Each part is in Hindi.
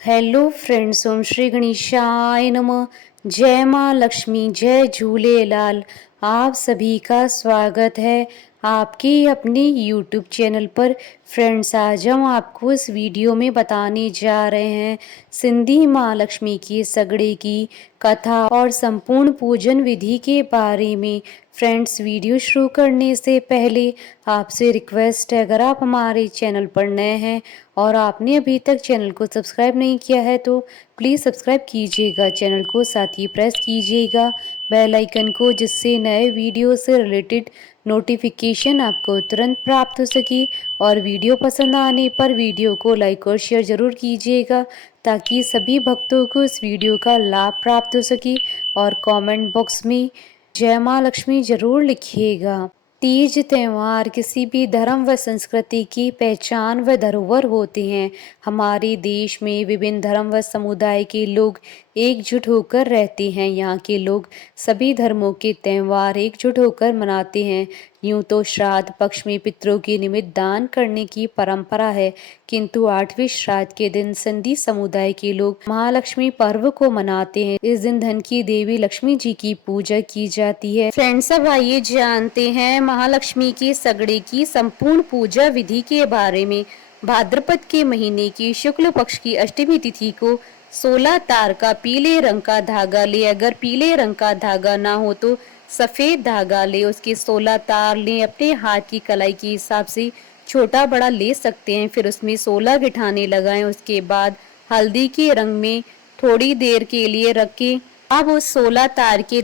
हेलो फ्रेंड्स, ओम श्री गणेशाय नमः। जय माँ लक्ष्मी, जय झूलेलाल। आप सभी का स्वागत है आपके अपने यूट्यूब चैनल पर। फ्रेंड्स, आज हम आपको इस वीडियो में बताने जा रहे हैं सिंधी माँ लक्ष्मी की सगड़े की कथा और संपूर्ण पूजन विधि के बारे में। फ्रेंड्स, वीडियो शुरू करने से पहले आपसे रिक्वेस्ट है, अगर आप हमारे चैनल पर नए हैं और आपने अभी तक चैनल को सब्सक्राइब नहीं किया है तो प्लीज़ सब्सक्राइब कीजिएगा चैनल को, साथ ही प्रेस कीजिएगा बेल आइकन को, जिससे नए वीडियो से रिलेटेड नोटिफिकेशन आपको तुरंत प्राप्त हो सके। और वीडियो पसंद आने पर वीडियो को लाइक और शेयर ज़रूर कीजिएगा, ताकि सभी भक्तों को इस वीडियो का लाभ प्राप्त हो सके। और कमेंट बॉक्स में जय माँ लक्ष्मी ज़रूर लिखिएगा। तीज त्योहार किसी भी धर्म व संस्कृति की पहचान व धरोहर होते हैं। हमारे देश में विभिन्न धर्म व समुदाय के लोग एकजुट होकर रहते हैं। यहाँ के लोग सभी धर्मों के त्यौहार एकजुट होकर मनाते हैं। यूं तो श्राद्ध पक्ष में पितरों के निमित्त दान करने की परंपरा है, किंतु 8वें श्राद्ध के दिन सिंधी समुदाय के लोग महालक्ष्मी पर्व को मनाते हैं। इस दिन धन की देवी लक्ष्मी जी की पूजा की जाती है। फ्रेंड्स, अब आइए जानते हैं महालक्ष्मी की सगड़े की संपूर्ण पूजा विधि के बारे में। भाद्रपद के महीने की शुक्ल पक्ष की अष्टमी तिथि को 16 तार का पीले रंग का धागा ले। अगर पीले रंग का धागा ना हो तो सफेद धागा ले, उसके 16 तार ले। अपने हाथ की कलाई के हिसाब से छोटा बड़ा ले सकते हैं। फिर उसमें 16 गिठाने लगाएं। उसके बाद हल्दी के रंग में थोड़ी देर के लिए रखें। अब उस 16 तार के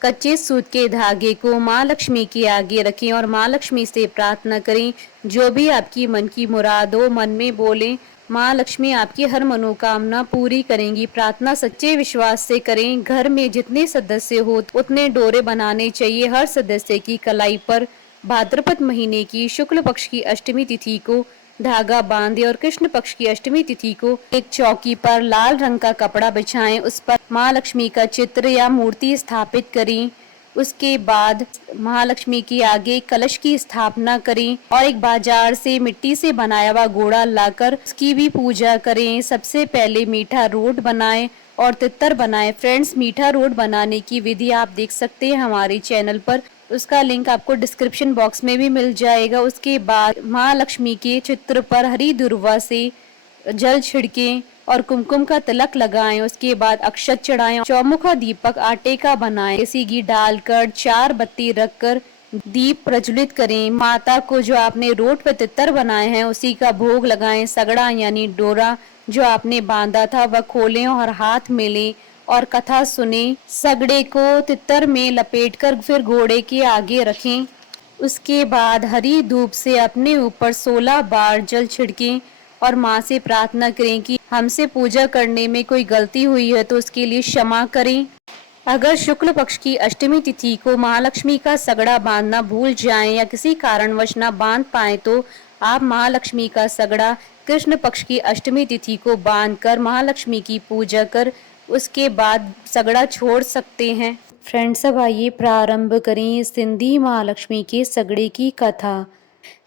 कच्चे सूत के धागे को माँ लक्ष्मी के आगे रखें और माँ लक्ष्मी से प्रार्थना करें। जो भी आपकी मन की मुराद हो मन में बोलें। माँ लक्ष्मी आपकी हर मनोकामना पूरी करेंगी। प्रार्थना सच्चे विश्वास से करें। घर में जितने सदस्य हो उतने डोरे बनाने चाहिए। हर सदस्य की कलाई पर भाद्रपद महीने की शुक्ल पक्ष की अष्टमी तिथि को धागा बांधे और कृष्ण पक्ष की अष्टमी तिथि को एक चौकी पर लाल रंग का कपड़ा बिछाएं। उस पर माँ लक्ष्मी का चित्र या मूर्ति स्थापित करें। उसके बाद महालक्ष्मी के आगे कलश की स्थापना करें और एक बाजार से मिट्टी से बनाया हुआ घोड़ा लाकर उसकी भी पूजा करें। सबसे पहले मीठा रोट बनाएं और तितर बनाएं। फ्रेंड्स, मीठा रोट बनाने की विधि आप देख सकते हैं हमारे चैनल पर, उसका लिंक आपको डिस्क्रिप्शन बॉक्स में भी मिल जाएगा। उसके बाद माँ लक्ष्मी के चित्र पर हरी दुर्वा से जल छिड़कें और कुमकुम का तिलक लगाएं। उसके बाद अक्षत चढ़ाएं। चौमुखा दीपक आटे का बनाएं। देसी घी डालकर 4 बत्ती रखकर दीप प्रज्वलित करें। माता को जो आपने रोट पे तितर बनाए हैं उसी का भोग लगाएं। सगड़ा यानी डोरा जो आपने बांधा था वह खोलें और हाथ में लें और कथा सुने। सगड़े को तितर में लपेटकर फिर घोड़े के आगे रखें। उसके बाद हरी धूप से अपने ऊपर 16 बार जल छिड़कें और माँ से प्रार्थना करें कि हमसे पूजा करने में कोई गलती हुई है तो उसके लिए क्षमा करें। अगर शुक्ल पक्ष की अष्टमी तिथि को महालक्ष्मी का सगड़ा बांधना भूल जाएं या किसी कारणवश ना बांध पाए तो आप महालक्ष्मी का सगड़ा कृष्ण पक्ष की अष्टमी तिथि को बांधकर महालक्ष्मी की पूजा कर उसके बाद सगड़ा छोड़ सकते हैं। फ्रेंड्स, अब आइए प्रारंभ करें सिंधी महालक्ष्मी के सगड़े की कथा।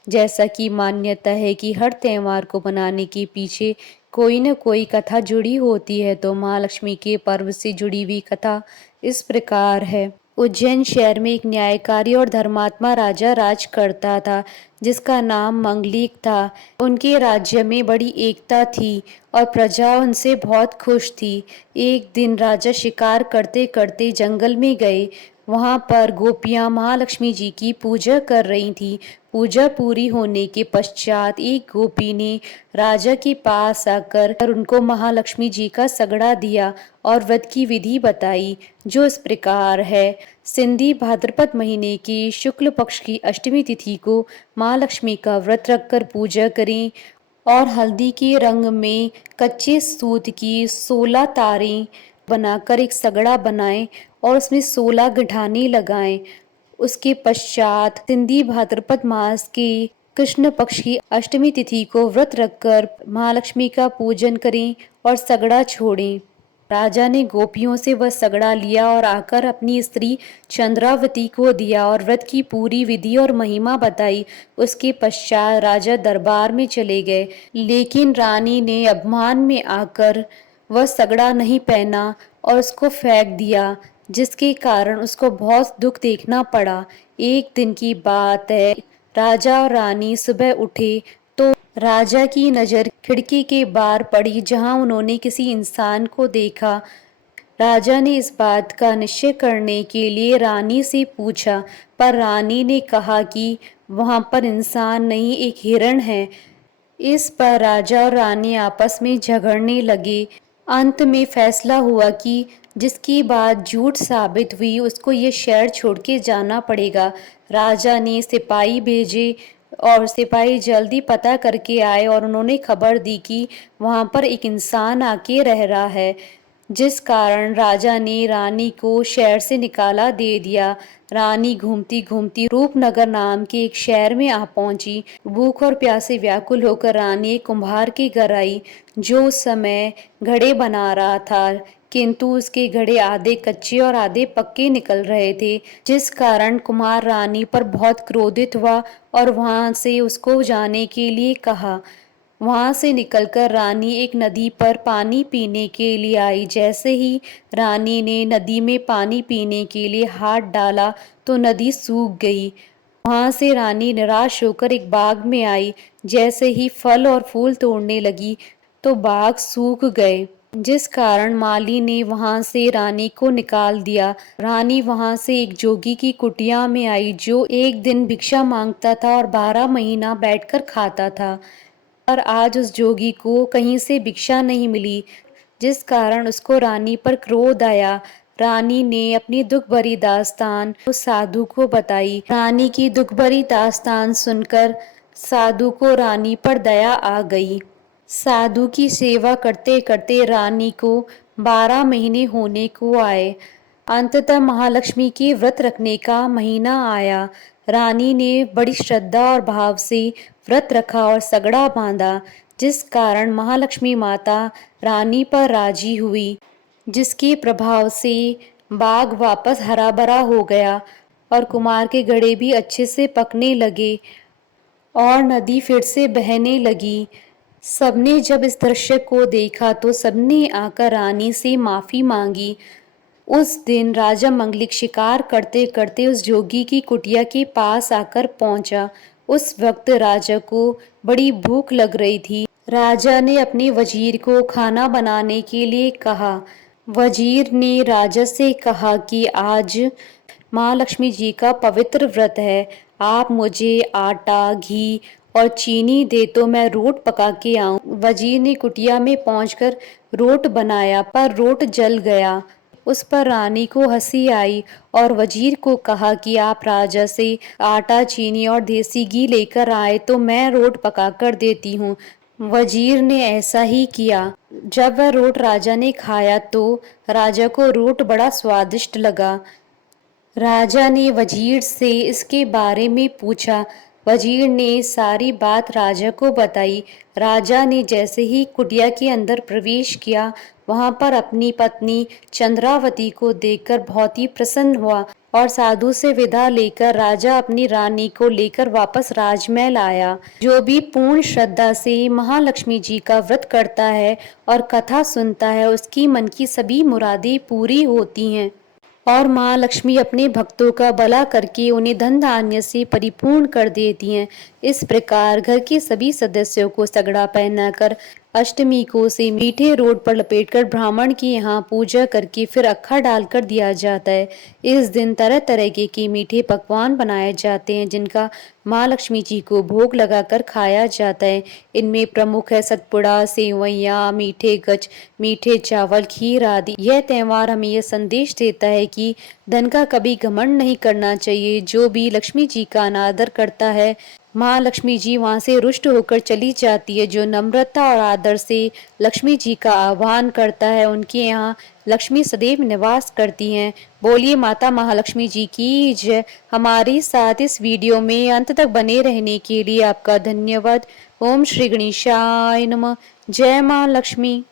जैसा कि मान्यता है कि हर त्योहार को मनाने के पीछे कोई न कोई कथा जुड़ी होती है, तो महालक्ष्मी के पर्व से जुड़ी हुई कथा इस प्रकार है। उज्जैन शहर में एक न्यायकारी और धर्मात्मा राजा राज करता था, जिसका नाम मंगलीक था। उनके राज्य में बड़ी एकता थी और प्रजा उनसे बहुत खुश थी। एक दिन राजा शिकार करते करते जंगल में गए। वहां पर गोपियां महालक्ष्मी जी की पूजा कर रही थी। पूजा पूरी होने के पश्चात एक गोपी ने राजा के पास आकर उनको महालक्ष्मी जी का सगड़ा दिया और व्रत की विधि बताई, जो इस प्रकार है। सिंधी भाद्रपद महीने की शुक्ल पक्ष की अष्टमी तिथि को महालक्ष्मी का व्रत रखकर पूजा करें और हल्दी के रंग में कच्चे सूत की 16 तारें बनाकर एक सगड़ा बनाएं और उसमें 16 गठाने लगाएं। उसके पश्चात सिंधी भाद्रपद मास के कृष्ण पक्ष की अष्टमी तिथि को व्रत रखकर महालक्ष्मी का पूजन करें और सगड़ा छोड़ें। राजा ने गोपियों से वह सगड़ा लिया और आकर अपनी स्त्री चंद्रावती को दिया और व्रत की पूरी विधि और महिमा बताई। उसके पश्चात राजा दरबार में चले गए, लेकिन रानी ने अपमान में आकर वह सगड़ा नहीं पहना और उसको फेंक दिया, जिसके कारण उसको बहुत दुख देखना पड़ा। एक दिन की बात है, राजा और रानी सुबह उठे तो राजा की नज़र खिड़की के बाहर पड़ी, जहां उन्होंने किसी इंसान को देखा। राजा ने इस बात का निश्चय करने के लिए रानी से पूछा, पर रानी ने कहा कि वहां पर इंसान नहीं, एक हिरण है। इस पर राजा और रानी आपस में झगड़ने लगे। अंत में फैसला हुआ कि जिसकी बात झूठ साबित हुई उसको ये शहर छोड़ के जाना पड़ेगा। राजा ने सिपाही भेजे और सिपाही जल्दी पता करके आए और उन्होंने खबर दी कि वहां पर एक इंसान आके रह रहा है, जिस कारण राजा ने रानी को शहर से निकाला दे दिया। रानी घूमती घूमती रूपनगर नाम के एक शहर में आ पहुंची। भूख और प्यास से व्याकुल होकर रानी एक कुम्हार के घर आई, जो उस समय घड़े बना रहा था, किंतु उसके घड़े आधे कच्चे और आधे पक्के निकल रहे थे, जिस कारण कुम्हार रानी पर बहुत क्रोधित हुआ और वहां से उसको जाने के लिए कहा। वहां से निकलकर रानी एक नदी पर पानी पीने के लिए आई। जैसे ही रानी ने नदी में पानी पीने के लिए हाथ डाला तो नदी सूख गई। वहां से रानी निराश होकर एक बाग में आई। जैसे ही फल और फूल तोड़ने लगी तो बाग सूख गए, जिस कारण माली ने वहां से रानी को निकाल दिया। रानी वहां से एक जोगी की कुटिया में आई, जो एक दिन भिक्षा मांगता था और 12 महीना बैठकर खाता था। पर आज उस जोगी को कहीं से भिक्षा नहीं मिली, जिस कारण उसको रानी पर क्रोध आया। रानी ने अपनी दुख भरी दास्तान उस साधु को बताई। रानी की दुख भरी दास्तान सुनकर साधु को रानी पर दया आ गई। साधु की सेवा करते करते रानी को 12 महीने होने को आए। अंततः महालक्ष्मी के व्रत रखने का महीना आया। रानी ने बड़ी श्रद्धा और भाव से व्रत रखा और सगड़ा बांधा, जिस कारण महालक्ष्मी माता रानी पर राजी हुई, जिसके प्रभाव से बाग वापस हरा भरा हो गया और कुमार के घड़े भी अच्छे से पकने लगे और नदी फिर से बहने लगी। सबने जब इस दृश्य को देखा तो सबने आकर रानी से माफी मांगी। उस दिन राजा मंगलिक शिकार करते करते उस जोगी की कुटिया के पास आकर पहुंचा। उस वक्त राजा को बड़ी भूख लग रही थी। राजा ने अपने वजीर को खाना बनाने के लिए कहा। वजीर ने राजा से कहा कि आज महालक्ष्मी जी का पवित्र व्रत है, आप मुझे आटा, घी और चीनी दे तो मैं रोट पका के आऊं। वजीर ने कुटिया में पहुंचकर रोट बनाया, पर रोट जल गया। उस पर रानी को हंसी आई और वजीर को कहा कि आप राजा से आटा, चीनी और देसी घी लेकर आए तो मैं रोट पकाकर देती हूँ। वजीर ने ऐसा ही किया। जब वह रोट राजा ने खाया तो राजा को रोट बड़ा स्वादिष्ट लगा। राजा ने वजीर से इसके बारे में पूछा। वजीर ने सारी बात राजा को बताई। राजा ने जैसे ही कुटिया के अंदर प्रवेश किया, वहां पर अपनी पत्नी चंद्रावती को देखकर बहुत ही प्रसन्न हुआ और साधु से विदा लेकर राजा अपनी रानी को लेकर वापस राजमहल आया। जो भी पूर्ण श्रद्धा से महालक्ष्मी जी का व्रत करता है और कथा सुनता है, उसकी मन की सभी मुरादें पूरी होती हैं और माँ लक्ष्मी अपने भक्तों का भला करके उन्हें धन धान्य से परिपूर्ण कर देती हैं। इस प्रकार घर के सभी सदस्यों को सगड़ा पहनाकर अष्टमी को से मीठे रोट पर लपेटकर ब्राह्मण के यहाँ पूजा करके फिर अखा डालकर दिया जाता है। इस दिन तरह तरह के मीठे पकवान बनाए जाते हैं, जिनका माँ लक्ष्मी जी को भोग लगाकर खाया जाता है। इनमें प्रमुख है सतपुड़ा, सेवैयाँ, मीठे गच, मीठे चावल, खीर आदि। यह त्यौहार हमें यह संदेश देता है कि धन का कभी घमंड नहीं करना चाहिए। जो भी लक्ष्मी जी का अनादर करता है, माँ लक्ष्मी जी वहां से रुष्ट होकर चली जाती है। जो नम्रता और आदर से लक्ष्मी जी का आह्वान करता है, उनके यहाँ लक्ष्मी सदैव निवास करती हैं। बोलिए माता महालक्ष्मी जी की जय। हमारे साथ इस वीडियो में अंत तक बने रहने के लिए आपका धन्यवाद। ओम श्री गणेशाय नमः। जय माँ लक्ष्मी।